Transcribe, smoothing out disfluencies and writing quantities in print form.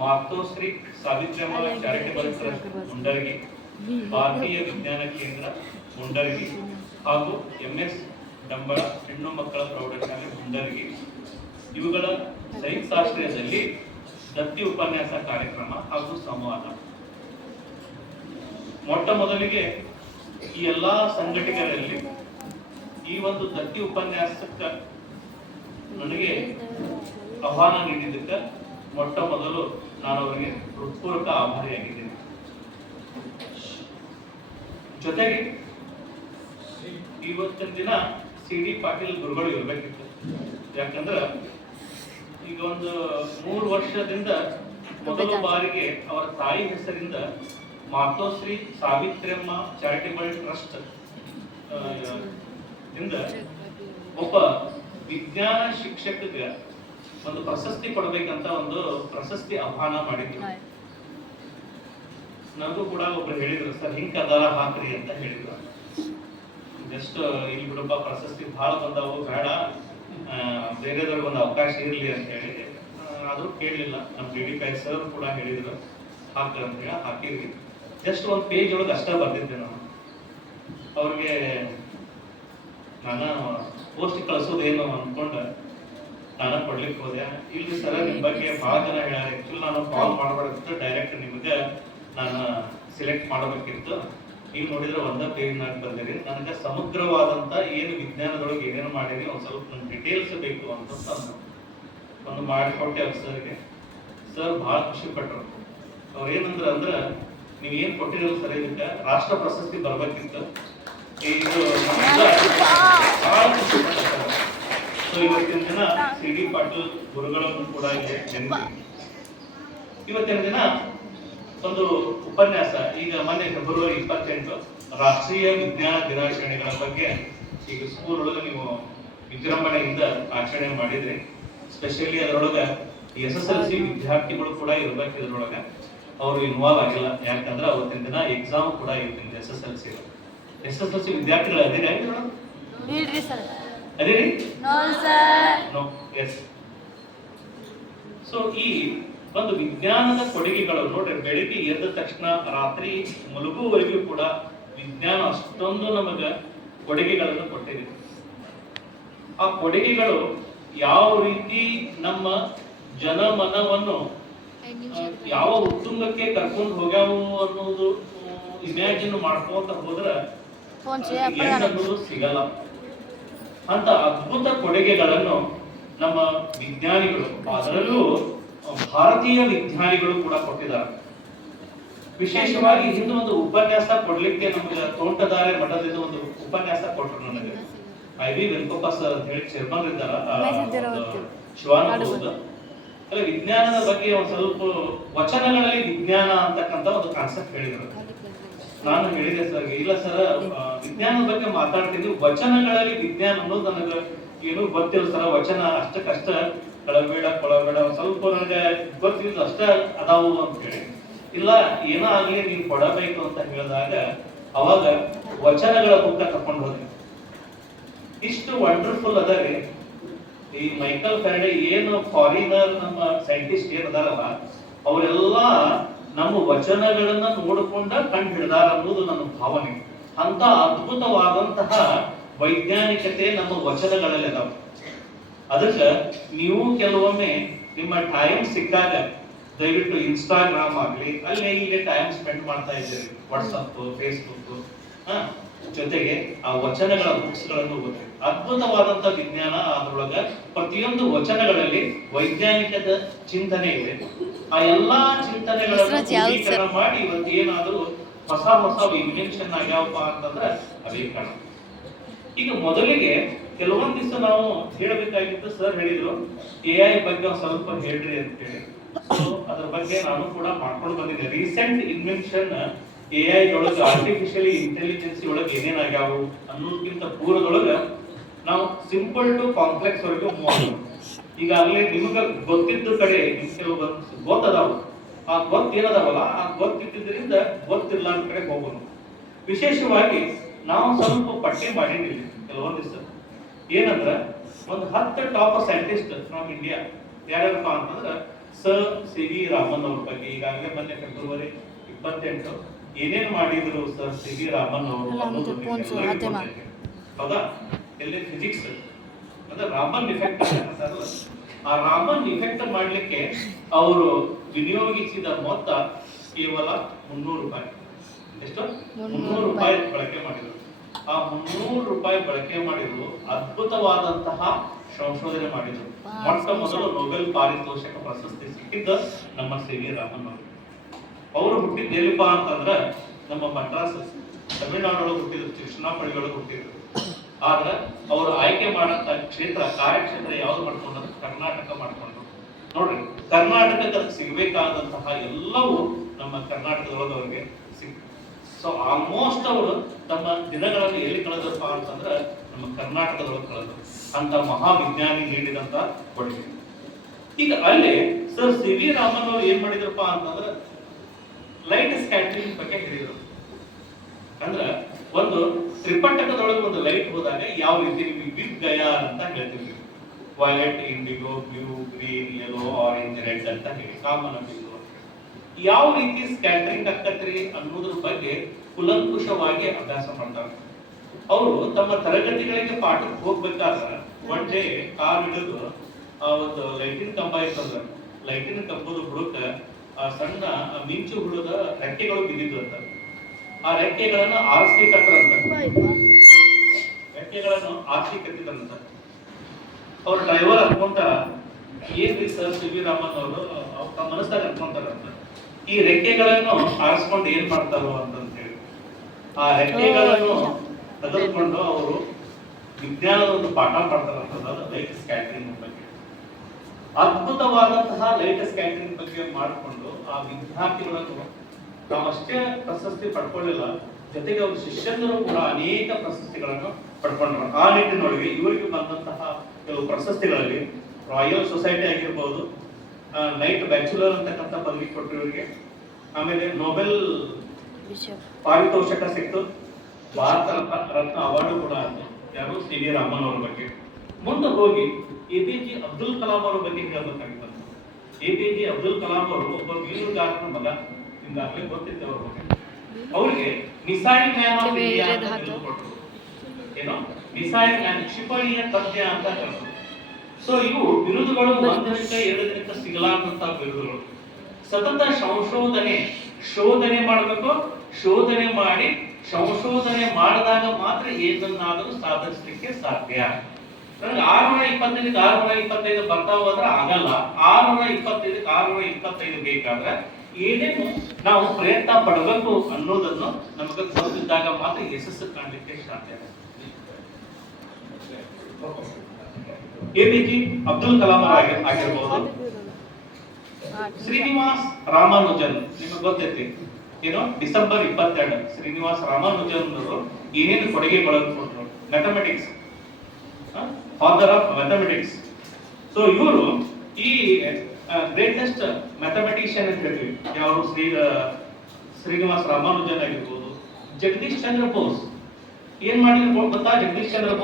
Matoshri Savitramma charitable trust Mundargi, ಭಾರತೀಯ ವಿಜ್ಞಾನ ಕೇಂದ್ರ ಮುಂಡರಗಿ ಹಾಗೂ ಎಂಎಸ್ ಡಂಬಳ ಹೆಣ್ಣು ಮಕ್ಕಳ ಪ್ರೌಢಶಾಲೆ ಮುಂಡರಗಿ ಇವುಗಳ ಸಂಯುಕ್ತಾಶ್ರಯದಲ್ಲಿ ದತ್ತಿ ಉಪನ್ಯಾಸ ಕಾರ್ಯಕ್ರಮ ಹಾಗೂ ಸಂವಾದ. ಮೊಟ್ಟ ಮೊದಲಿಗೆ ಈ ಎಲ್ಲಾ ಸಂಘಟನೆಗಳಲ್ಲಿ ಈ ಒಂದು ದತ್ತಿ ಉಪನ್ಯಾಸಕ್ಕೆ ನನಗೆ ಆಹ್ವಾನ ನೀಡಿದ್ದಕ್ಕೆ ಮೊಟ್ಟ ಮೊದಲು ನಾನು ಅವರಿಗೆ ಹೃತ್ಪೂರ್ವಕ ಆಭಾರಿಯಾಗಿದ್ದೇನೆ. ಜೊತೆಗೆ ಇವತ್ತಿನ ದಿನ ಸಿ.ಡಿ. ಪಾಟೀಲ್ ಗುರುಗಳು ಇರಬೇಕಿತ್ತು. ಯಾಕಂದ್ರೆ ಈಗ ಒಂದು 3 ವರ್ಷದಿಂದ ಮೊದಲ ಬಾರಿಗೆ ಅವರ ತಾಯಿ ಹೆಸರಿಂದ ಮಾತೋಶ್ರೀ ಸಾವಿತ್ರಮ್ಮ ಚಾರಿಟೇಬಲ್ ಟ್ರಸ್ಟ್ ಇಂದ ಒಬ್ಬ ವಿಜ್ಞಾನ ಶಿಕ್ಷಕಗೆ ಒಂದು ಪ್ರಶಸ್ತಿ ಕೊಡಬೇಕಂತ ಒಂದು ಪ್ರಶಸ್ತಿ ಆಹ್ವಾನ ಮಾಡಿದ್ರು. ನನಗೂ ಕೂಡ ಒಬ್ರು ಹೇಳಿದ್ರು, ಸರ್ ಹಿಂಗ್ ಕದಾರ ಹಾಕ್ರಿ ಅಂತ ಹೇಳಿದ್ರು. ಜಸ್ಟ್ ಇಲ್ಲಿ ಬಿಡಪ್ಪ ಪ್ರಶಸ್ತಿ ಬಹಳ ಬಂದವು, ಬೇಡ ಬೇರೆದವ್ರಿಗೆ ಒಂದು ಅವಕಾಶ ಇರಲಿ ಅಂತ ಹೇಳಿ ಆದ್ರೂ ಕೇಳಲಿಲ್ಲ. ನಮ್ಮ ಡಿ ಪೈ ಸರ್ ಕೂಡ ಹೇಳಿದ್ರು ಹಾಕ್ರಿ ಅಂತ ಹೇಳಿ ಹಾಕಿದ್ವಿ. ಜಸ್ಟ್ ಒಂದು ಪೇಜ್ ಒಳಗೆ ಅಷ್ಟೇ ಬರ್ದಿದ್ದೆ ನಾನು. ಅವ್ರಿಗೆ ನಾನು ಪೋಸ್ಟ್ ಕಳಿಸೋದೇನು ಅನ್ಕೊಂಡು ನಾನು ಕೊಡ್ಲಿಕ್ಕೆ ಹೋದೆ. ಇಲ್ಲಿ ಸರ ನಿಮ್ ಬಗ್ಗೆ ಬಹಳ ಜನ ಹೇಳ್ಯಾರ, ಆಕ್ಚುಲಿ ನಾನು ಕಾಲ್ ಮಾಡಬಾರ್ದಿತ್ತು, ಡೈರೆಕ್ಟ್ ನಿಮಗೆ ನಾನು ಸಿಲೆಕ್ಟ್ ಮಾಡಬೇಕಿತ್ತು. ಈಗ ನೋಡಿದ್ರೆ ಒಂದ ಪೇಜ್ನಾಗ ಬಂದಿರಿ. ನನಗೆ ಸಮಗ್ರವಾದಂತ ಏನು ವಿಜ್ಞಾನದೊಳಗೆ ಏನೇನು ಮಾಡಿರಿ ಒಂದ್ ಸ್ವಲ್ಪ ನನ್ಗೆ ಡಿಟೇಲ್ಸ್ ಬೇಕು ಅಂತ ಒಂದು ಮಾಡಿಕೊಟ್ಟೆ ಅವ್ರ ಸರ್ಗೆ. ಸರ್ ಬಹಳ ಖುಷಿ ಪಟ್ರು. ಅವ್ರು ಏನಂದ್ರ ಅಂದ್ರ ನೀವ್ ಏನ್ ಕೊಟ್ಟಿರಲ್ಲ ಸರ್, ಇದಕ್ಕೆ ರಾಷ್ಟ್ರ ಪ್ರಶಸ್ತಿ ಬರ್ಬೇಕಿತ್ತು. ಇದು ಬಹಳ ಖುಷಿ ಪಟ್ಟ. ಸೊ ಇವತ್ತಿನ ದಿನ ಸಿ.ಡಿ. ಪಾಟೀಲ್ ಗುರುಗಳನ್ನು ಕೂಡ ಇವತ್ತಿನ ದಿನ ಒಂದು ಉಪನ್ಯಾಸ. ಈಗ ಮೊನ್ನೆ ಫೆಬ್ರವರಿ 28 ರಾಷ್ಟ್ರೀಯ ವಿಜ್ಞಾನ ದಿನಾಚರಣೆಗಳ ಬಗ್ಗೆ ಈಗ ಸ್ಕೂಲ್ ಒಳಗೆ ನೀವು ವಿಜೃಂಭಣೆಯಿಂದ ಆಚರಣೆ ಮಾಡಿದ್ರಿ. ಸ್ಪೆಷಲಿ ಅದರೊಳಗೆ SSLC ವಿದ್ಯಾರ್ಥಿಗಳು ಕೂಡ ಇರ್ಬೇಕು. ಇದ್ರೊಳಗೆ ಅವರು ಇನ್ವಾಲ್ವ್ ಆಗಿಲ್ಲ, ಯಾಕಂದ್ರೆ ಅವತ್ತಿನ ದಿನ ಎಕ್ಸಾಮ್ ಕೂಡ ಇರ್ತೀನಿ. SSLC ವಿದ್ಯಾರ್ಥಿಗಳು ಅದೇನೆ ಅದೇರಿ ನೋ ಎಸ್. ಸೊ ಈ ಒಂದು ವಿಜ್ಞಾನದ ಕೊಡುಗೆಗಳು ನೋಡ್ರಿ, ಬೆಳಿಗ್ಗೆ ಎದ್ದ ತಕ್ಷಣ ರಾತ್ರಿ ಮಲಗುವವರೆಗೂ ಕೂಡ ವಿಜ್ಞಾನ ಅಷ್ಟೊಂದು ನಮಗೆ ಕೊಡುಗೆಗಳನ್ನು ಕೊಟ್ಟಿದೆ. ಆ ಕೊಡುಗೆಗಳು ಯಾವ ರೀತಿ ನಮ್ಮ ಜನಮನವನ್ನು ಯಾವ ಉತ್ತುಂಗಕ್ಕೆ ಕರ್ಕೊಂಡು ಹೋಗ್ಯಾವು ಅನ್ನೋದು ಇಮ್ಯಾಜಿನ್ ಮಾಡ್ಕೋತ ಹೋದ್ರೆ ಅನ್ನೋದು ಸಿಗಲ್ಲ. ಅಂತ ಅದ್ಭುತ ಕೊಡುಗೆಗಳನ್ನು ನಮ್ಮ ವಿಜ್ಞಾನಿಗಳು, ಅದರಲ್ಲೂ ಭಾರತೀಯ ವಿಜ್ಞಾನಿಗಳು ಕೂಡ ಕೊಟ್ಟಿದ್ದಾರೆ. ವಿಶೇಷವಾಗಿ ಹಿಂದೆ ಒಂದು ಉಪನ್ಯಾಸ ಕೊಡ್ಲಿಕ್ಕೆ ನಮಗೆ ತೋಂಟದಾರ್ಯ ಮಠದಿಂದ ಒಂದು ಉಪನ್ಯಾಸ ಕೊಟ್ಟರು ನನಗೆ. I.V. ವೆಂಕಪ್ಪ ಸರ್ ಅಂತ ಹೇಳಿ ಚೇರ್ಮನ್ ಇದ್ದಾರ ಶಿವಾನಂದ. ಅಲ್ಲ, ವಿಜ್ಞಾನದ ಬಗ್ಗೆ ಒಂದ್ ಸ್ವಲ್ಪ ವಚನಗಳಲ್ಲಿ ವಿಜ್ಞಾನ ಅಂತಕ್ಕಂತ ಒಂದು ಕಾನ್ಸೆಪ್ಟ್ ಹೇಳಿದ್ರು. ನಾನು ಹೇಳಿದೆ ಸರ್, ಇಲ್ಲ ಸರ್ ವಿಜ್ಞಾನದ ಬಗ್ಗೆ ಮಾತಾಡ್ತೀನಿ, ವಚನಗಳಲ್ಲಿ ವಿಜ್ಞಾನ ಅನ್ನೋದು ನನಗೆ ಏನು ಗೊತ್ತಿಲ್ಲ ಸರ್. ವಚನ ಅಷ್ಟಕ್ಕಷ್ಟ ಕಳಬೇಡ ಕೊಳಬೇಡ ಸ್ವಲ್ಪ ನನಗೆ ಗೊತ್ತಿದ್ದು ಅಷ್ಟ ಅದಾವು ಅಂತ ಹೇಳಿ. ಇಲ್ಲ ಏನೋ ಆಗ್ಲಿ ನೀನ್ ಕೊಡಬೇಕು ಅಂತ ಹೇಳಿದಾಗ ಅವಾಗ ವಚನಗಳ ಬುಕ್ಕ ತಕೊಂಡು ಹೋದ್ರಿ. ಇಷ್ಟು ವಂಡರ್ಫುಲ್ ಅದಾರಿ. ಈ ಮೈಕಲ್ ಫ್ಯಾರಡೆ ಏನು ಫಾರಿನರ್ ನಮ್ಮ ಸೈಂಟಿಸ್ಟ್ ಏನದಾರಲ್ಲ, ಅವರೆಲ್ಲ ನಮ್ಮ ವಚನಗಳನ್ನ ನೋಡಿಕೊಂಡ ಕಂಡು ಹಿಡಿದಾರ ಅನ್ನೋದು ನನ್ನ ಭಾವನೆ. ಅಂತ ಅದ್ಭುತವಾದಂತಹ ವೈಜ್ಞಾನಿಕತೆ ನಮ್ಮ ವಚನಗಳಲ್ಲಿ ಅದಾವ. ಅದಕ್ಕೆ ನೀವು ಕೆಲವೊಮ್ಮೆ ನಿಮ್ಮ ಟೈಮ್ ಸಿಕ್ಕಾಗ ದಯವಿಟ್ಟು ಇನ್ಸ್ಟಾಗ್ರಾಮ್ ಆಗ್ಲಿ ಅಲ್ಲೇ ಇಲ್ಲೇ ಟೈಮ್ ಸ್ಪೆಂಡ್ ಮಾಡ್ತಾ ಇದ್ದೀರಿ, ವಾಟ್ಸಪ್ ಫೇಸ್ಬುಕ್ ಜೊತೆಗೆ ಆ ವಚನಗಳ ಬುಕ್ಸ್ ಗಳನ್ನು ಓದ್ರಿ. ಅದ್ಭುತವಾದಂತ ವಿಜ್ಞಾನ, ಅದರೊಳಗ ಪ್ರತಿಯೊಂದು ವಚನಗಳಲ್ಲಿ ವೈಜ್ಞಾನಿಕದ ಚಿಂತನೆ ಇದೆ. ಆ ಎಲ್ಲಾ ಚಿಂತನೆಗಳನ್ನು ಮಾಡಿ ಇವತ್ತು ಏನಾದರೂ ಹೊಸ ಇನ್ವೆನ್ಷನ್ ಆಗ್ಯಾವಪ್ಪ ಅಂತಂದ್ರೆ ಅದೇ ಕಾರಣ. ಈಗ ಮೊದಲಿಗೆ ಕೆಲವೊಂದ್ ದಿವಸ ನಾವು ಹೇಳಬೇಕಾಗಿತ್ತು. ಸರ್ ಹೇಳಿದ್ರು AI ಬಗ್ಗೆ ಒಂದ್ ಸ್ವಲ್ಪ ಹೇಳ್ರಿ ಅಂತ ಹೇಳಿ. ಅದ್ರ ಬಗ್ಗೆ ನಾನು ಕೂಡ ಮಾಡ್ಕೊಂಡು ಬಂದಿದ್ದೆ. ರೀಸೆಂಟ್ ಇನ್ವೆನ್ಷನ್ AI ಒಳಗೆ ಆರ್ಟಿಫಿಷಿಯಲಿ ಇಂಟೆಲಿಜೆನ್ಸಿ ಒಳಗೆ ಏನೇನಾಗ್ಯಾವು ಅನ್ನೋದಕ್ಕಿಂತ ಪೂರ್ವದೊಳಗ ನಾವು ಸಿಂಪಲ್ ಟು ಕಾಂಪ್ಲೆಕ್ಸ್ ವರೆಗೂ ಮೂವ್ ಆಗ. ಈಗ ಅಲ್ಲಿ ನಿಮ್ಗೆ ಗೊತ್ತಿದ್ದ ಕಡೆ ಕೆಲವು ಗೊತ್ತದಾವು, ಆ ಗೊತ್ತೇನದಾವಲ್ಲ ಆ ಗೊತ್ತಿದ್ದರಿಂದ ಗೊತ್ತಿಲ್ಲ ಅಂತ ಕಡೆ ಹೋಗೋಣ. ವಿಶೇಷವಾಗಿ ನಾವು ಸ್ವಲ್ಪ ಪಟ್ಟಿ ಮಾಡಿದ್ದೀವಿ ಕೆಲವೊಂದು ದಿವಸ. ಏನಂದ್ರೆ ಒಂದು 10 ಟಾಪ್ ಸೈಂಟಿಸ್ಟ್ ಫ್ರಮ್ ಇಂಡಿಯಾ ಯಾರ್ಯಾರಪ್ಪ ಅಂತಂದ್ರೆ ಸರ್ ಸಿ ವಿ ರಾಮನ್ ಅವ್ರ ಬಗ್ಗೆ ಈಗಾಗಲೇ ಮೊನ್ನೆ ಫೆಬ್ರವರಿ 28 ಏನೇನು ಮಾಡಿದ್ರು ಸರ್ ಸಿ ವಿ ರಾಮನ್ ಅವರು ಅನ್ನೋದು ಹೌದಾ? ಎಲ್ಲಿ ಫಿಸಿಕ್ಸ್ ಅಂದ್ರೆ ರಾಮನ್ ಇಫೆಕ್ಟ್ ಅಂತಾರಲ್ಲ, ಆ ರಾಮನ್ ಇಫೆಕ್ಟ್ ಮಾಡ್ಲಿಕ್ಕೆ ಅವರು ವಿನಿಯೋಗಿಸಿದ ಮೊತ್ತ ಕೇವಲ 300 ರೂಪಾಯಿ. ಎಷ್ಟು? 300 ರೂಪಾಯಿ ಬಳಕೆ ಮಾಡಿದ್ರು. ಆ 300 ರೂಪಾಯಿ ಬಳಕೆ ಮಾಡಿದ್ರು ಅದ್ಭುತವಾದಂತಹ ಸಂಶೋಧನೆ ಮಾಡಿದ್ರು. ಮೊಟ್ಟ ಮೊದಲು ನೊಬೆಲ್ ಪಾರಿತೋಷಕ ಪ್ರಶಸ್ತಿ ಸಿಕ್ಕಿದ್ದ ನಮ್ಮ ಸಿ ವಿ ರಾಮನ್ ಅವರು ಹುಟ್ಟಿದ ಎಲ್ಲಿಪ್ಪ ಅಂತಂದ್ರ ನಮ್ಮ ಮದ್ರಾಸ್ ತಮಿಳುನಾಡೊಳಗೆ ಹುಟ್ಟಿದ್ರು, ತಿರುಚನಾಪಳ್ಳಿ ಒಳಗೆ ಹುಟ್ಟಿದ್ರು. ಆದ್ರೆ ಅವರು ಆಯ್ಕೆ ಮಾಡಂತ ಕ್ಷೇತ್ರ ಕಾರ್ಯಕ್ಷೇತ್ರ ಯಾವ್ದು ಮಾಡ್ಕೊಂಡ್ರೆ ಕರ್ನಾಟಕ ಮಾಡ್ಕೊಂಡ್ರು. ನೋಡ್ರಿ, ಕರ್ನಾಟಕಕ್ಕೆ ಸಿಗಬೇಕಾದಂತಹ ಎಲ್ಲವೂ ನಮ್ಮ ಕರ್ನಾಟಕದೊಳಗೆ ಸಿಕ್ತು. ಸೊ ಆಲ್ಮೋಸ್ಟ್ ಅವರು ತಮ್ಮ ದಿನಗಳನ್ನು ಎಲ್ಲಿ ಕಳೆದಪ್ಪ ಅಂತಂದ್ರೆ ನಮ್ಮ ಕರ್ನಾಟಕದೊಳಗೆ ಕಳೆದ್ರು. ಅಂತ ಮಹಾವಿಜ್ಞಾನಿ ನೀಡಿದಂತ ಕೊಡುಗೆ. ಈಗ ಅಲ್ಲಿ ಸರ್ ಸಿ ವಿ ರಾಮನ್ ಅವರು ಏನ್ ಮಾಡಿದ್ರಪ್ಪ ಅಂತಂದ್ರೆ ಲೈಟ್ ಸ್ಕ್ಯಾಟರಿಂಗ್ ಬಗ್ಗೆ ಹೇಳಿದ್ರು. ಅಂದ್ರ ಒಂದು ತ್ರಿಪಟಕದೊಳಗೆ ಒಂದು ಲೈಟ್ ಹೋದಾಗ ಯಾವ ರೀತಿ ನಿಮಗೆ ವಿದ್ ಗಯಾ ಅಂತ ಹೇಳ್ತೀವಿ. Violet, IndiGo, blue, green, yellow, orange, red ಅಂತ ಹೇಳಿ ಕಾಮನ್ ಆಗಿದ್ದು ಯಾವ ರೀತಿ ಸ್ಕ್ಯಾಟರಿಂಗ್ ಆಕತ್ರಿ ಅನ್ನೋದ್ರ ಬಗ್ಗೆ ಕುಲಂಕುಷವಾಗಿ ಅಭ್ಯಾಸ ಮಾಡ್ತಾರೆ. ಅವರು ತಮ್ಮ ತರಗತಿಗಳಿಗೆ ಪಾಠಕ್ಕೆ ಹೋಗ್ಬೇಕಾದ್ರೆ ಒನ್ ಡೇ ಕಾರ್ ಹಿಡಿದು ಒಂದು ಲೈಟಿನ ಕಂಬ ಇರ್ತಂದ್ರೆ ಲೈಟಿನ ಕಂಬದ ಬುಡಕ ಸಣ್ಣ ಮಿಂಚು ಹುಳದ ರೆಕ್ಕೆಗಳು ಬಿದ್ದಿದ್ದು ಅಂತ. ಆ ರೆಕ್ಕೆಗಳನ್ನು ಆರಿಸ್ಲಿಕ್ಕತ್ತರಂತ, ರೆಕ್ಕೆಗಳನ್ನು ಆರಿಸ್ಲಿಕ್ಕತ್ತಿದ್ರಂತ. ಅವ್ರ ಡ್ರೈವರ್ ಅನ್ಕೊಂತ ಏನ್ರಿ ಸರ್ ಸಿ ವಿ ರಾಮನ್ ಅವರು ಅವ್ರ ಮನಸ್ಸಾಗ ಅನ್ಕೊಂತಾರಂತ, ಈ ರೆಕ್ಕೆಗಳನ್ನು ಆರಿಸ್ಕೊಂಡು ಏನ್ ಮಾಡ್ತಾರೋ ಅಂತ ಹೇಳಿ ಆ ರೆಕ್ಕೆಗಳನ್ನು ತೆಗೆದುಕೊಂಡು ಅವರು ವಿಜ್ಞಾನದ ಒಂದು ಪಾಠ ಮಾಡ್ತಾರಂತ ಲೈಟ್ ಸ್ಕ್ಯಾಟರಿಂಗ್ ಬಗ್ಗೆ. ಅದ್ಭುತವಾದಂತಹ ಲೈಟ್ ಸ್ಕ್ಯಾಟರಿಂಗ್ ಬಗ್ಗೆ ಮಾಡಿಕೊಂಡು ಆ ವಿದ್ಯಾರ್ಥಿಗಳನ್ನು ತಾವಷ್ಟೇ ಪ್ರಶಸ್ತಿ ಪಡ್ಕೊಳ್ಳಿಲ್ಲ, ಜೊತೆಗೆ ಅವ್ರ ಶಿಷ್ಯಂದರು ಕೂಡ ಅನೇಕ ಪ್ರಶಸ್ತಿಗಳನ್ನು ಪಡ್ಕೊಂಡ್ರು. ಆ ನಿಟ್ಟಿನೊಳಗೆ ಇವರಿಗೆ ಬಂದಂತಹ ಕೆಲವು ಪ್ರಶಸ್ತಿಗಳಲ್ಲಿ ರಾಯಲ್ ಸೊಸೈಟಿ ಆಗಿರ್ಬೋದು, ನೈಟ್ ಬ್ಯಾಚುಲರ್ ಅಂತಕ್ಕಂಥ ಪದವಿ ಕೊಟ್ಟರು ಇವರಿಗೆ. ಆಮೇಲೆ ನೊಬೆಲ್ ಪಾರಿತೋಷಕ ಸಿಕ್ತು, ಭಾರತ ರತ್ನ ಅವಾರ್ಡು ಕೂಡ ಆಯ್ತು. ಯಾರು? ಸಿ ವಿ ರಾಮನ್ ಅವರ ಬಗ್ಗೆ. ಮುಂದೆ ಹೋಗಿ APJ ಅಬ್ದುಲ್ ಕಲಾಂ ಅವರ ಬಗ್ಗೆ ಹೇಳ್ಬೇಕಾಗಿತ್ತು. APJ ಅಬ್ದುಲ್ ಕಲಾಂ ಅವರು ಒಬ್ಬ ಮೀನುಗಾರನ ಮಗ, ನಿಮ್ಗಾಗಲೇ ಗೊತ್ತಿತ್ತು ಅವ್ರ ಬಗ್ಗೆ. ಅವರಿಗೆ ಮಿಸೈಲ್ ಮ್ಯಾನ್ ಆಫ್ ಇಂಡಿಯಾ ಅಂತ ಕೊಟ್ಟರು. ಏನೋ ಮಿಸೈಲ್ ಮ್ಯಾನ್, ಕ್ಷಿಪಣಿಯ ತಜ್ಞ ಅಂತ ಕರೆದ್ರು. ಸೊ ಇವು ಬಿರುದುಗಳು ಒಂದರಿಂದ 2 ದಿನಕ್ಕೆ ಸಿಗಲಾರಂತಹ ಬಿರುದುಗಳು. ಸತತ ಶೋಧನೆ ಮಾಡಬೇಕು, ಶೋಧನೆ ಮಾಡಿ ಸಂಶೋಧನೆ ಮಾಡಿದಾಗ ಮಾತ್ರ ಏನನ್ನಾದರೂ ಸಾಧಿಸಲಿಕ್ಕೆ ಸಾಧ್ಯ. 625ಕ್ಕೆ 625 ಬರ್ತಾವ ಅಂದ್ರೆ ಆಗಲ್ಲ. 625ಕ್ಕೆ 625 ಬೇಕಾದ್ರೆ ಏನೇನು ನಾವು ಪ್ರಯತ್ನ ಪಡಬೇಕು ಅನ್ನೋದನ್ನು ನಮಗೆ ಗೊತ್ತಿದ್ದಾಗ ಮಾತ್ರ ಯಶಸ್ಸು ಕಾಣಲಿಕ್ಕೆ ಸಾಧ್ಯ. APJ ಅಬ್ದುಲ್ ಕಲಾಂ ಆಗಿರ್ಬೋದು, ಶ್ರೀನಿವಾಸ್ ರಾಮಾನುಜನ್ ನಿಮಗೆ ಗೊತ್ತೈತಿ ಏನೋ ಡಿಸೆಂಬರ್ 22 ಶ್ರೀನಿವಾಸ್ ರಾಮಾನುಜನ್ ಅವರು ಏನೇನು ಕೊಡುಗೆಗಳನ್ನು ಕೊಟ್ಟರು. Mathematics, father of mathematics. So ಇವರು ಈ ಗ್ರೇಟೆಸ್ಟ್ ಮ್ಯಾಥಮೆಟಿಷಿಯನ್ ಅಂತ ಹೇಳ್ತೀವಿ. ಯಾರು? ಶ್ರೀನಿವಾಸ್ ರಾಮಾನುಜನ್ ಆಗಿರ್ಬೋದು. ಜಗದೀಶ್ ಚಂದ್ರ ಬೋಸ್ ಏನ್ ಮಾಡಿದ್ರು ಗೊತ್ತಾ? ಜಗದೀಶ್ ಚಂದ್ರ ಬೋಸ್